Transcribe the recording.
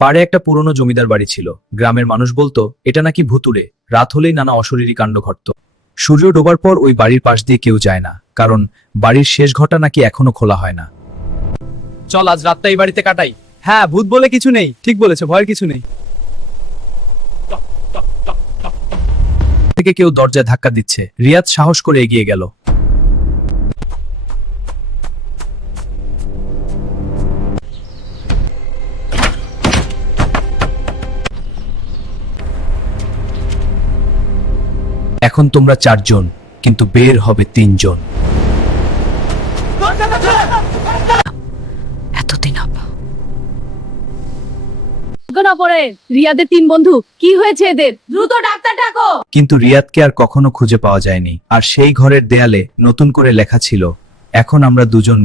পাড়ে একটা পুরনো জমিদার বাড়ি ছিল। গ্রামের মানুষ বলতো এটা নাকি ভুতুড়ে, রাত হলেই নানা অশরীরী কাণ্ড ঘটত। সূর্য ডোবার পর ওই বাড়ির পাশ দিয়ে কেউ যায় না, কারণ বাড়ির শেষ ঘরটা নাকি এখনো খোলা হয় না। চল আজ রাতটা এই বাড়িতে কাটাই। হ্যাঁ, ভূত বলে কিছু নেই, ঠিক বলেছো, ভয়ের কিছু নেই। থেকে কেউ দরজায় ধাক্কা দিচ্ছে। রিয়াদ সাহস করে এগিয়ে গেল। এখন তোমরা 4 জন, কিন্তু বের হবে 3 জন। এতদিন আপা না পড়ে রিয়াদের 3 বন্ধু, কি হয়েছে এদের? দ্রুত ডাক্তার ডাকো। কিন্তু রিয়াদকে আর কখনো খুঁজে পাওয়া যায়নি। আর সেই ঘরের দেয়ালে নতুন করে লেখা ছিল, এখন আমরা দুজন।